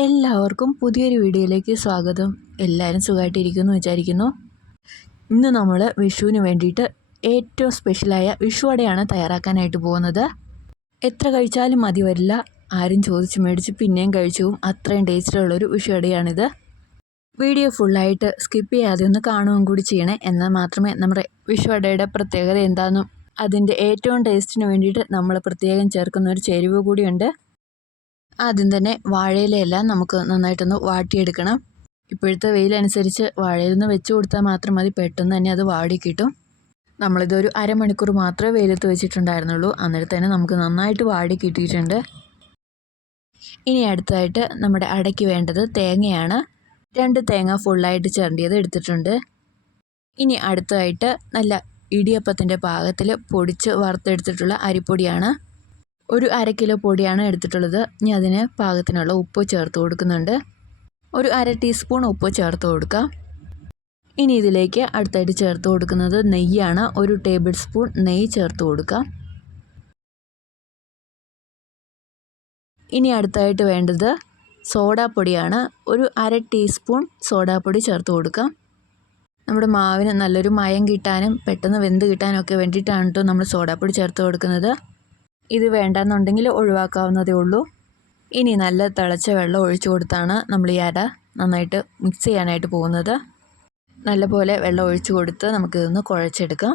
എല്ലാവർക്കും പുതിയൊരു വീഡിയോയിലേക്ക് സ്വാഗതം. എല്ലാവരും സുഖമായിട്ടിരിക്കുന്നു വിചാരിക്കുന്നു. ഇന്ന് നമ്മൾ വിഷുവിന് വേണ്ടിയിട്ട് ഏറ്റവും സ്പെഷ്യലായ വിഷുവടയാണ് തയ്യാറാക്കാനായിട്ട് പോകുന്നത്. എത്ര കഴിച്ചാലും മതി വരില്ല, ആരും ചോദിച്ച് മേടിച്ച് പിന്നെയും കഴിച്ചു പോകും. അത്രയും ടേസ്റ്റുള്ളൊരു വിഷുവടയാണിത്. വീഡിയോ ഫുള്ളായിട്ട് സ്കിപ്പ് ചെയ്യാതെ ഒന്ന് കാണുകയും കൂടി ചെയ്യണേ. എന്നാൽ മാത്രമേ നമ്മുടെ വിഷുവടയുടെ പ്രത്യേകത എന്താണെന്നും അതിൻ്റെ ഏറ്റവും ടേസ്റ്റിന് വേണ്ടിയിട്ട് നമ്മൾ പ്രത്യേകം ചേർക്കുന്ന ഒരു ചേരുവ കൂടിയുണ്ട്. ആദ്യം തന്നെ വാഴയിലയെല്ലാം നമുക്ക് നന്നായിട്ടൊന്ന് വാട്ടിയെടുക്കണം. ഇപ്പോഴത്തെ വെയിലനുസരിച്ച് വാഴയിൽ നിന്ന് വെച്ച് കൊടുത്താൽ മാത്രം മതി, പെട്ടെന്ന് തന്നെ അത് വാടി കിട്ടും. നമ്മളിതൊരു അരമണിക്കൂർ മാത്രമേ വെയിലത്ത് വെച്ചിട്ടുണ്ടായിരുന്നുള്ളൂ, അന്നേരം തന്നെ നമുക്ക് നന്നായിട്ട് വാടി കിട്ടിയിട്ടുണ്ട്. ഇനി അടുത്തതായിട്ട് നമ്മുടെ അടയ്ക്ക് വേണ്ടത് തേങ്ങയാണ്. 2 തേങ്ങ ഫുള്ളായിട്ട് ചിരണ്ടിയത് എടുത്തിട്ടുണ്ട്. ഇനി അടുത്തതായിട്ട് നല്ല ഇടിയപ്പത്തിൻ്റെ പാകത്തിൽ പൊടിച്ച് വറുത്തെടുത്തിട്ടുള്ള അരിപ്പൊടിയാണ്. ഒരു 1/2 കിലോ പൊടിയാണ് എടുത്തിട്ടുള്ളത്. ഇനി അതിന് പാകത്തിനുള്ള ഉപ്പ് ചേർത്ത് കൊടുക്കുന്നുണ്ട്. ഒരു 1/2 ടീസ്പൂൺ ഉപ്പ് ചേർത്ത് കൊടുക്കാം. ഇനി ഇതിലേക്ക് അടുത്തായിട്ട് ചേർത്ത് കൊടുക്കുന്നത് നെയ്യാണ്. 1 ടേബിൾ സ്പൂൺ നെയ്യ് ചേർത്ത് കൊടുക്കാം. ഇനി അടുത്തായിട്ട് വേണ്ടത് സോഡാപ്പൊടിയാണ്. ഒരു 1/2 ടീസ്പൂൺ സോഡാപ്പൊടി ചേർത്ത് കൊടുക്കാം. നമ്മുടെ മാവിന് നല്ലൊരു മയം കിട്ടാനും പെട്ടെന്ന് വെന്ത് കിട്ടാനും ഒക്കെ വേണ്ടിയിട്ടാണ് കേട്ടോ നമ്മൾ സോഡാപ്പൊടി ചേർത്ത് കൊടുക്കുന്നത്. ഇത് വേണ്ടെന്നുണ്ടെങ്കിൽ ഒഴിവാക്കാവുന്നതേ ഉള്ളൂ. ഇനി നല്ല തിളച്ച വെള്ളം ഒഴിച്ചു കൊടുത്താണ് നമ്മൾ ഈ അര നന്നായിട്ട് മിക്സ് ചെയ്യാനായിട്ട് പോകുന്നത്. നല്ലപോലെ വെള്ളം ഒഴിച്ചു കൊടുത്ത് നമുക്കിതൊന്ന് കുഴച്ചെടുക്കാം.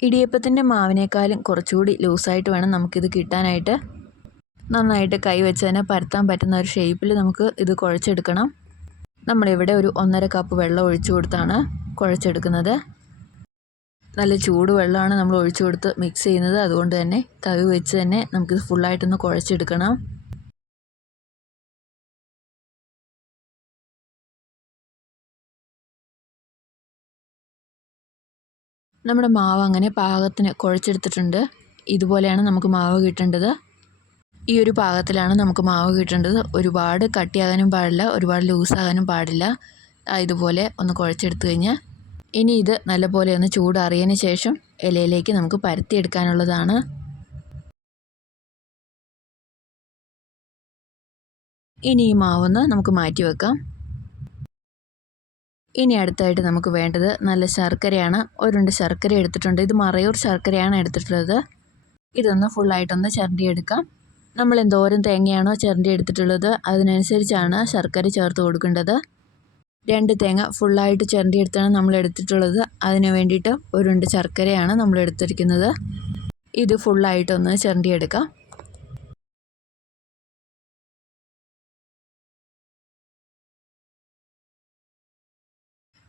ഇടിയപ്പത്തിൻ്റെ മാവിനേക്കാളും കുറച്ചുകൂടി ലൂസായിട്ട് വേണം നമുക്കിത് കിട്ടാനായിട്ട്. നന്നായിട്ട് കൈ വെച്ച് തന്നെ പരത്താൻ പറ്റുന്ന ഒരു ഷേപ്പിൽ നമുക്ക് ഇത് കുഴച്ചെടുക്കണം. നമ്മളിവിടെ ഒരു 1.5 കപ്പ് വെള്ളം ഒഴിച്ചു കൊടുത്താണ് കുഴച്ചെടുക്കുന്നത്. നല്ല ചൂട് വെള്ളമാണ് നമ്മൾ ഒഴിച്ചു കൊടുത്ത് മിക്സ് ചെയ്യുന്നത്. അതുകൊണ്ട് തന്നെ കൈ വെച്ച് തന്നെ നമുക്കിത് ഫുള്ളായിട്ടൊന്ന് കുഴച്ചെടുക്കണം. നമ്മുടെ മാവ് അങ്ങനെ പാകത്തിന് കുഴച്ചെടുത്തിട്ടുണ്ട്. ഇതുപോലെയാണ് നമുക്ക് മാവ് കിട്ടേണ്ടത്. ഈ ഒരു പാകത്തിലാണ് നമുക്ക് മാവ് കിട്ടേണ്ടത്. ഒരുപാട് കട്ടിയാകാനും പാടില്ല, ഒരുപാട് ലൂസാകാനും പാടില്ല. ഇതുപോലെ ഒന്ന് കുഴച്ചെടുത്ത് കഴിഞ്ഞാൽ ഇനി ഇത് നല്ലപോലെ ഒന്ന് ചൂടാറിയതിന് ശേഷം ഇലയിലേക്ക് നമുക്ക് പരത്തിയെടുക്കാനുള്ളതാണ്. ഇനി ഈ മാവൊന്ന് നമുക്ക് മാറ്റി വെക്കാം. ഇനി അടുത്തായിട്ട് നമുക്ക് വേണ്ടത് നല്ല ശർക്കരയാണ്. 1 ശർക്കര എടുത്തിട്ടുണ്ട്. ഇത് മറയൂർ ശർക്കരയാണ് എടുത്തിട്ടുള്ളത്. ഇതൊന്ന് ഫുള്ളായിട്ടൊന്ന് ചിരണ്ടിയെടുക്കാം. നമ്മൾ എന്തോരം തേങ്ങയാണോ ചിരണ്ടി എടുത്തിട്ടുള്ളത് അതിനനുസരിച്ചാണ് ശർക്കര ചേർത്ത് കൊടുക്കേണ്ടത്. 2 തേങ്ങ ഫുള്ളായിട്ട് ചിരണ്ടിയെടുത്താണ് നമ്മൾ എടുത്തിട്ടുള്ളത്. അതിന് വേണ്ടിയിട്ട് 1 ശർക്കരയാണ് നമ്മൾ എടുത്തിരിക്കുന്നത്. ഇത് ഫുള്ളായിട്ടൊന്ന് ചിരണ്ടിയെടുക്കാം.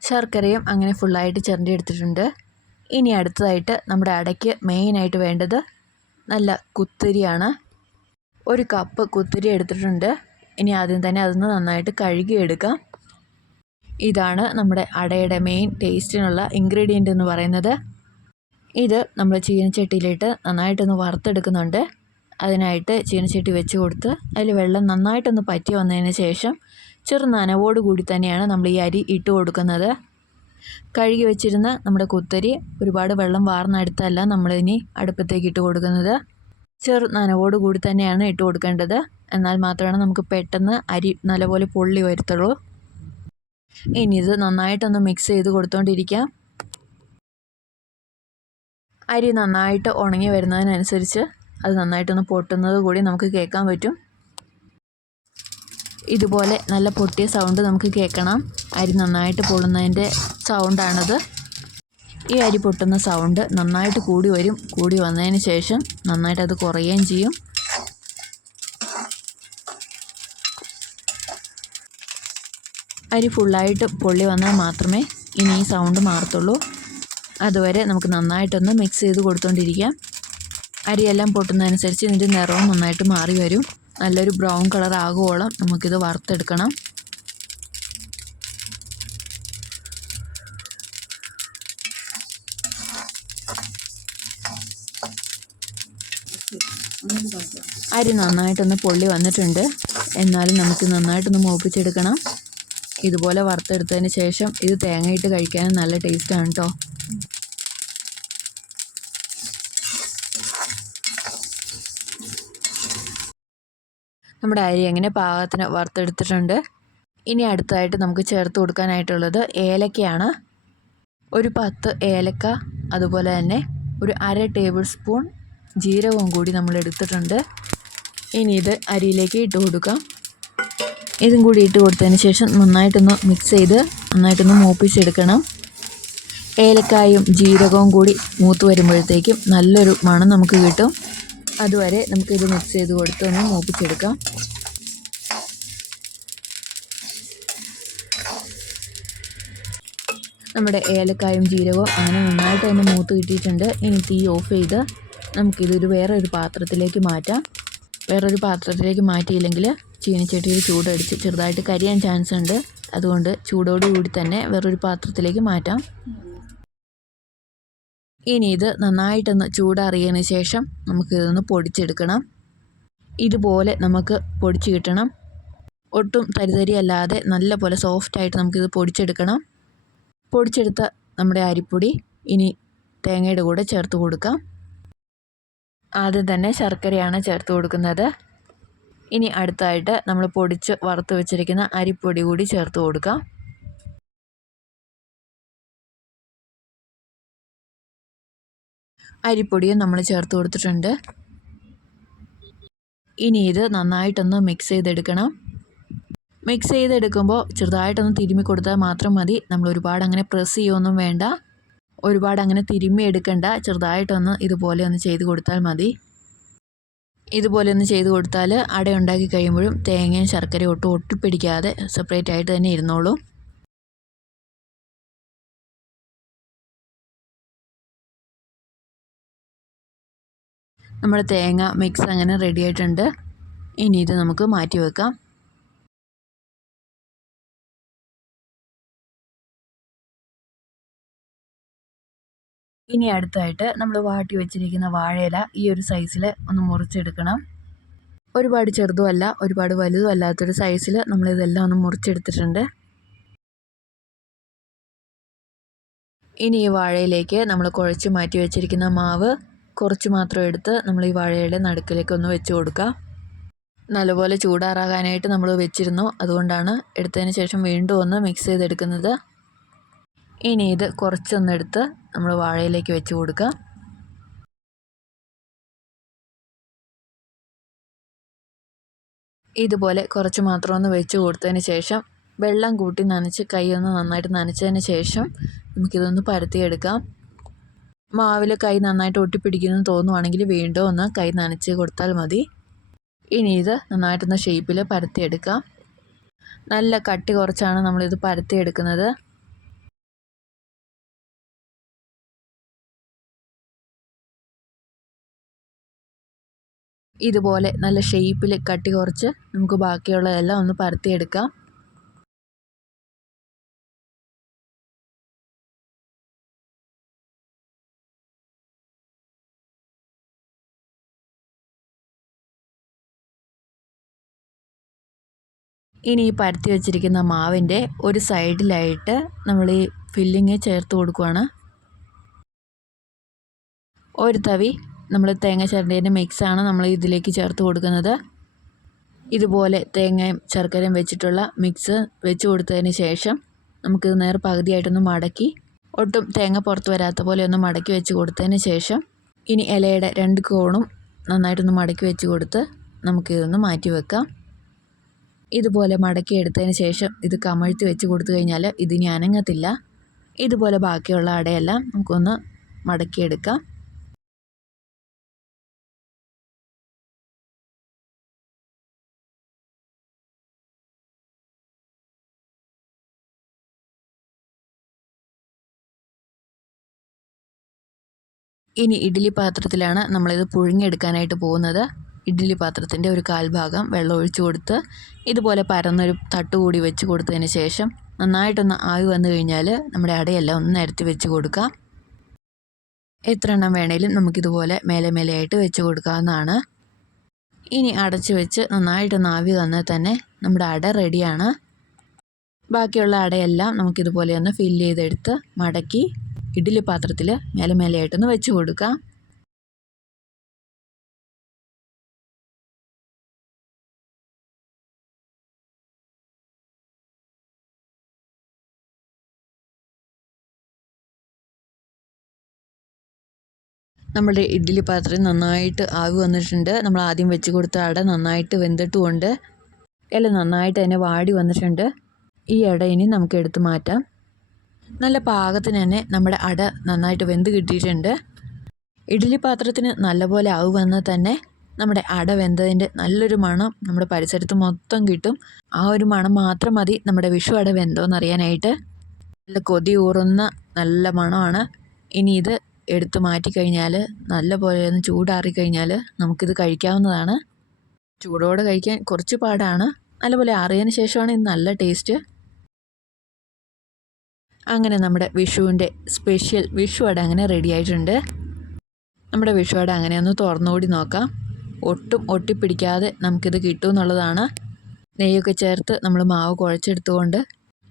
ശർക്കരയും അങ്ങനെ ഫുള്ളായിട്ട് ചിരണ്ടിയെടുത്തിട്ടുണ്ട്. ഇനി അടുത്തതായിട്ട് നമ്മുടെ അടയ്ക്ക് മെയിനായിട്ട് വേണ്ടത് നല്ല കുത്തരിയാണ്. 1 കപ്പ് കുത്തിരി എടുത്തിട്ടുണ്ട്. ഇനി ആദ്യം തന്നെ അതൊന്ന് നന്നായിട്ട് കഴുകിയെടുക്കാം. ഇതാണ് നമ്മുടെ അടയുടെ മെയിൻ ടേസ്റ്റിനുള്ള ഇൻഗ്രീഡിയൻ്റ് എന്ന് പറയുന്നത്. ഇത് നമ്മൾ ചീനച്ചട്ടിയിലിട്ട് നന്നായിട്ടൊന്ന് വറുത്തെടുക്കുന്നുണ്ട്. അതിനായിട്ട് ചീനച്ചട്ടി വെച്ച് കൊടുത്ത് അതിൽ വെള്ളം നന്നായിട്ടൊന്ന് പറ്റി വന്നതിന് ശേഷം ചെറു നനവോട് കൂടി തന്നെയാണ് നമ്മൾ ഈ അരി ഇട്ട് കൊടുക്കുന്നത്. കഴുകി വെച്ചിരുന്ന നമ്മുടെ കുത്തരി ഒരുപാട് വെള്ളം വാർന്നെടുത്തല്ല നമ്മളിനി അടുപ്പത്തേക്ക് ഇട്ട് കൊടുക്കുന്നത്. ചെറു നനവോട് കൂടി തന്നെയാണ് ഇട്ട് കൊടുക്കേണ്ടത്. എന്നാൽ മാത്രമാണ് നമുക്ക് പെട്ടെന്ന് അരി നല്ലപോലെ പൊള്ളി വരത്തുള്ളൂ. ഇനി ഇത് നന്നായിട്ടൊന്ന് മിക്സ് ചെയ്ത് കൊടുത്തുകൊണ്ടിരിക്കാം. അരി നന്നായിട്ട് ഉണങ്ങി വരുന്നതിനനുസരിച്ച് അത് നന്നായിട്ടൊന്ന് പൊട്ടുന്നത് കൂടി നമുക്ക് കേൾക്കാൻ പറ്റും. ഇതുപോലെ നല്ല പൊട്ടിയ സൗണ്ട് നമുക്ക് കേൾക്കണം. അരി നന്നായിട്ട് പൊള്ളുന്നതിൻ്റെ സൗണ്ടാണത്. ഈ അരി പൊട്ടുന്ന സൗണ്ട് നന്നായിട്ട് കൂടി വരും. കൂടി വന്നതിന് ശേഷം നന്നായിട്ട് അത് കുറയുകയും ചെയ്യും. അരി ഫുള്ളായിട്ട് പൊള്ളി വന്നാൽ മാത്രമേ ഇനി ഈ സൗണ്ട് മാറത്തുള്ളൂ. അതുവരെ നമുക്ക് നന്നായിട്ടൊന്ന് മിക്സ് ചെയ്ത് കൊടുത്തുകൊണ്ടിരിക്കാം. അരിയെല്ലാം പൊട്ടുന്നതനുസരിച്ച് ഇതിൻ്റെ നിറവും നന്നായിട്ട് മാറി വരും. നല്ലൊരു ബ്രൗൺ കളർ ആകുവോളം നമുക്കിത് വറുത്തെടുക്കണം. അരി നന്നായിട്ടൊന്ന് പൊള്ളി വന്നിട്ടുണ്ട്. എന്നാലും നമുക്ക് നന്നായിട്ടൊന്ന് മൂപ്പിച്ചെടുക്കണം. ഇതുപോലെ വറുത്തെടുത്തതിന് ശേഷം ഇത് തേങ്ങയിട്ട് കഴിക്കാനും നല്ല ടേസ്റ്റാണ് കേട്ടോ. നമ്മുടെ അരി അങ്ങനെ പാകത്തിന് വറുത്തെടുത്തിട്ടുണ്ട്. ഇനി അടുത്തതായിട്ട് നമുക്ക് ചേർത്ത് കൊടുക്കാനായിട്ടുള്ളത് ഏലക്കയാണ്. ഒരു 10 ഏലക്ക, അതുപോലെ തന്നെ ഒരു 1/2 ടേബിൾ സ്പൂൺ ജീരകവും കൂടി നമ്മൾ എടുത്തിട്ടുണ്ട്. ഇനി ഇത് അരിയിലേക്ക് ഇട്ട് കൊടുക്കാം. ഇതും കൂടി ഇട്ട് കൊടുത്തതിന് ശേഷം നന്നായിട്ടൊന്ന് മിക്സ് ചെയ്ത് നന്നായിട്ടൊന്ന് മൂപ്പിച്ചെടുക്കണം. ഏലക്കായും ജീരകവും കൂടി മൂത്ത് വരുമ്പോഴത്തേക്കും നല്ലൊരു മണം നമുക്ക് കിട്ടും. അതുവരെ നമുക്കിത് മിക്സ് ചെയ്ത് കൊടുത്ത് ഒന്ന് മൂപ്പിച്ചെടുക്കാം. നമ്മുടെ ഏലക്കായും ജീരകവും അങ്ങനെ നന്നായിട്ട് തന്നെ മൂത്ത് കിട്ടിയിട്ടുണ്ട്. ഇനി തീ ഓഫ് ചെയ്ത് നമുക്കിതൊരു വേറൊരു പാത്രത്തിലേക്ക് മാറ്റാം. വേറൊരു പാത്രത്തിലേക്ക് മാറ്റിയില്ലെങ്കിൽ ചീനിച്ചട്ടിയിൽ ചൂടടിച്ച് ചെറുതായിട്ട് കരിയാൻ ചാൻസ് ഉണ്ട്. അതുകൊണ്ട് ചൂടോടുകൂടി തന്നെ വേറൊരു പാത്രത്തിലേക്ക് മാറ്റാം. ഇനി ഇത് നന്നായിട്ടൊന്ന് ചൂടാറിയതിന് ശേഷം നമുക്കിതൊന്ന് പൊടിച്ചെടുക്കണം. ഇതുപോലെ നമുക്ക് പൊടിച്ച് കിട്ടണം. ഒട്ടും തരിതരി അല്ലാതെ നല്ല പോലെ സോഫ്റ്റായിട്ട് നമുക്കിത് പൊടിച്ചെടുക്കണം. പൊടിച്ചെടുത്ത നമ്മുടെ അരിപ്പൊടി ഇനി തേങ്ങയുടെ കൂടെ ചേർത്ത് കൊടുക്കാം. ആദ്യം തന്നെ ശർക്കരയാണ് ചേർത്ത് കൊടുക്കുന്നത്. ഇനി അടുത്തായിട്ട് നമ്മൾ പൊടിച്ച് വറുത്ത് വെച്ചിരിക്കുന്ന അരിപ്പൊടി കൂടി ചേർത്ത് കൊടുക്കാം. അരിപ്പൊടിയും നമ്മൾ ചേർത്ത് കൊടുത്തിട്ടുണ്ട്. ഇനി ഇത് നന്നായിട്ടൊന്ന് മിക്സ് ചെയ്തെടുക്കണം. മിക്സ് ചെയ്തെടുക്കുമ്പോൾ ചെറുതായിട്ടൊന്ന് തിരുമ്മി കൊടുത്താൽ മാത്രം മതി. നമ്മൾ ഒരുപാട് അങ്ങനെ പ്രസ് ചെയ്യുകയൊന്നും വേണ്ട. ഒരുപാട് അങ്ങനെ തിരുമ്മി എടുക്കണ്ട. ചെറുതായിട്ടൊന്ന് ഇതുപോലെ ഒന്ന് ചെയ്ത് കൊടുത്താൽ മതി. ഇതുപോലെ ഒന്ന് ചെയ്ത് കൊടുത്താൽ അട ഉണ്ടാക്കി കഴിയുമ്പോഴും തേങ്ങയും ശർക്കരയും ഒട്ടും ഒട്ടിപ്പിടിക്കാതെ സെപ്പറേറ്റ് ആയിട്ട് തന്നെ ഇരുന്നോളും. നമ്മുടെ തേങ്ങ മിക്സ് അങ്ങനെ റെഡി ആയിട്ടുണ്ട്. ഇനി ഇത് നമുക്ക് മാറ്റി വെക്കാം. ഇനി അടുത്തായിട്ട് നമ്മൾ വാട്ടി വെച്ചിരിക്കുന്ന വാഴയില ഈ ഒരു സൈസിൽ ഒന്ന് മുറിച്ചെടുക്കണം. ഒരുപാട് ചെറുതുമല്ല ഒരുപാട് വലുതും അല്ലാത്തൊരു സൈസിൽ നമ്മളിതെല്ലാം ഒന്ന് മുറിച്ചെടുത്തിട്ടുണ്ട്. ഇനി ഈ വാഴയിലേക്ക് നമ്മൾ കുഴച്ച് മാറ്റി വെച്ചിരിക്കുന്ന മാവ് കുറച്ച് മാത്രം എടുത്ത് നമ്മൾ ഈ വാഴയുടെ നടുക്കിലേക്ക് ഒന്ന് വെച്ച് കൊടുക്കാം. നല്ലപോലെ ചൂടാറാകാനായിട്ട് നമ്മൾ വെച്ചിരുന്നു. അതുകൊണ്ടാണ് എടുത്തതിന് ശേഷം വീണ്ടും ഒന്ന് മിക്സ് ചെയ്തെടുക്കുന്നത്. ഇനി ഇത് കുറച്ചൊന്നെടുത്ത് നമ്മൾ വാഴയിലേക്ക് വെച്ച് കൊടുക്കാം. ഇതുപോലെ കുറച്ച് മാത്രം ഒന്ന് വെച്ച് കൊടുത്തതിന് ശേഷം വെള്ളം കൂട്ടി നനച്ച് കൈയൊന്ന് നന്നായിട്ട് നനച്ചതിന് ശേഷം നമുക്കിതൊന്ന് പരത്തിയെടുക്കാം. മാവിൽ കൈ നന്നായിട്ട് ഒട്ടിപ്പിടിക്കുന്നു തോന്നുവാണെങ്കിൽ വീണ്ടും ഒന്ന് കൈ നനച്ച് കൊടുത്താൽ മതി. ഇനി ഇത് നന്നായിട്ടൊന്ന് ഷേപ്പിൽ പരത്തിയെടുക്കാം. നല്ല കട്ടി കുറച്ചാണ് നമ്മളിത് പരത്തിയെടുക്കുന്നത്. ഇതുപോലെ നല്ല ഷേപ്പിൽ കട്ടി കുറച്ച് നമുക്ക് ബാക്കിയുള്ളതെല്ലാം ഒന്ന് പരത്തിയെടുക്കാം. ഇനി ഈ പരത്തി വെച്ചിരിക്കുന്ന മാവിൻ്റെ ഒരു സൈഡിലായിട്ട് നമ്മൾ ഈ ഫില്ലിങ് ചേർത്ത് കൊടുക്കുകയാണ്. ഒരു തവി നമ്മൾ തേങ്ങ ചിരണ്ടിയതിൻ്റെ മിക്സാണ് നമ്മൾ ഇതിലേക്ക് ചേർത്ത് കൊടുക്കുന്നത്. ഇതുപോലെ തേങ്ങയും ശർക്കരയും വെച്ചിട്ടുള്ള മിക്സ് വെച്ച് കൊടുത്തതിന് ശേഷം നമുക്കിത് നേർ പകുതിയായിട്ടൊന്ന് മടക്കി ഒട്ടും തേങ്ങ പുറത്ത് വരാത്ത പോലെ ഒന്ന് മടക്കി വെച്ച് കൊടുത്തതിന് ശേഷം ഇനി ഇലയുടെ 2 കോണും നന്നായിട്ടൊന്ന് മടക്കി വെച്ച് കൊടുത്ത് നമുക്കിതൊന്ന് മാറ്റി വെക്കാം. ഇതുപോലെ മടക്കി എടുത്തതിന് ശേഷം ഇത് കമഴ്ത്തി വെച്ച് കൊടുത്തു കഴിഞ്ഞാൽ ഇതിനി അനങ്ങത്തില്ല. ഇതുപോലെ ബാക്കിയുള്ള അടയെല്ലാം നമുക്കൊന്ന് മടക്കിയെടുക്കാം. ഇനി ഇഡ്ഡലി പാത്രത്തിലാണ് നമ്മളിത് പുഴുങ്ങിയെടുക്കാനായിട്ട് പോകുന്നത്. ഇഡ്ഡലി പാത്രത്തിൻ്റെ ഒരു 1/4 ഭാഗം വെള്ളം ഒഴിച്ച് കൊടുത്ത് ഇതുപോലെ പരന്നൊരു തട്ടുകൂടി വെച്ച് കൊടുത്തതിന് ശേഷം നന്നായിട്ടൊന്ന് ആവി വന്നു കഴിഞ്ഞാൽ നമ്മുടെ അടയെല്ലാം ഒന്ന് നിരത്തി വെച്ച് കൊടുക്കാം. എത്ര എണ്ണം വേണേലും നമുക്കിതുപോലെ മേലെ മേലെയായിട്ട് വെച്ച് കൊടുക്കാവുന്നതാണ്. ഇനി അടച്ച് വെച്ച് നന്നായിട്ടൊന്ന് ആവി വന്നാൽ തന്നെ നമ്മുടെ അട റെഡിയാണ്. ബാക്കിയുള്ള അടയെല്ലാം നമുക്കിതുപോലെ ഒന്ന് ഫില്ല് ചെയ്തെടുത്ത് മടക്കി ഇഡ്ഡലി പാത്രത്തിൽ മേലെ മേലെയായിട്ടൊന്ന് വെച്ച് കൊടുക്കാം. നമ്മുടെ ഇഡ്ഡലി പാത്രം നന്നായിട്ട് ആവി വന്നിട്ടുണ്ട്. നമ്മൾ ആദ്യം വെച്ച് കൊടുത്ത അട നന്നായിട്ട് വെന്തിട്ടുമുണ്ട്. എല്ലാം നന്നായിട്ട് തന്നെ വാടി വന്നിട്ടുണ്ട്. ഈ അട ഇനി നമുക്ക് എടുത്ത് മാറ്റാം. നല്ല പാകത്തിന് തന്നെ നമ്മുടെ അട നന്നായിട്ട് വെന്ത് കിട്ടിയിട്ടുണ്ട്. ഇഡ്ഡലി പാത്രത്തിന് നല്ലപോലെ ആവി വന്നാൽ തന്നെ നമ്മുടെ അട വെന്തതിൻ്റെ നല്ലൊരു മണം നമ്മുടെ പരിസരത്ത് മൊത്തം കിട്ടും. ആ ഒരു മണം മാത്രം മതി നമ്മുടെ വിഷു അട വെന്തോന്ന് അറിയാനായിട്ട്. നല്ല കൊതി ഊറുന്ന നല്ല മണമാണ്. ഇനി ഇത് എടുത്ത് മാറ്റിക്കഴിഞ്ഞാൽ നല്ലപോലെ ഒന്ന് ചൂടാറിക്കഴിഞ്ഞാൽ നമുക്കിത് കഴിക്കാവുന്നതാണ്. ചൂടോടെ കഴിക്കാൻ കുറച്ച് പാടാണ്. നല്ലപോലെ ആറിയതിന് ശേഷമാണ് ഇത് നല്ല ടേസ്റ്റ്. അങ്ങനെ നമ്മുടെ വിഷുവിൻ്റെ സ്പെഷ്യൽ വിഷു അട അങ്ങനെ റെഡി ആയിട്ടുണ്ട്. നമ്മുടെ വിഷു അട അങ്ങനെ ഒന്ന് തുറന്നുകൂടി നോക്കാം. ഒട്ടും ഒട്ടിപ്പിടിക്കാതെ നമുക്കിത് കിട്ടും എന്നുള്ളതാണ്. നെയ്യൊക്കെ ചേർത്ത് നമ്മൾ മാവ് കുഴച്ചെടുത്തുകൊണ്ട്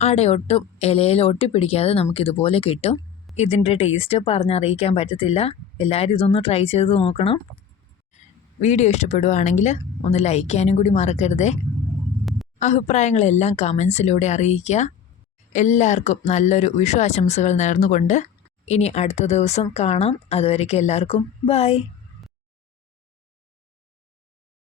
അടയൊട്ടും ഇലയിൽ ഒട്ടിപ്പിടിക്കാതെ നമുക്കിതുപോലെ കിട്ടും. ഇതിൻ്റെ ടേസ്റ്റ് പറഞ്ഞറിയിക്കാൻ പറ്റത്തില്ല. എല്ലാവരും ഇതൊന്ന് ട്രൈ ചെയ്ത് നോക്കണം. വീഡിയോ ഇഷ്ടപ്പെടുവാണെങ്കിൽ ഒന്ന് ലൈക്ക് ചെയ്യാനും കൂടി മറക്കരുതേ. അഭിപ്രായങ്ങളെല്ലാം കമൻസിലൂടെ അറിയിക്കുക. എല്ലാവർക്കും നല്ലൊരു വിഷു ആശംസകൾ നേർന്നുകൊണ്ട് ഇനി അടുത്ത ദിവസം കാണാം. അതുവരേക്കും എല്ലാവർക്കും ബൈ.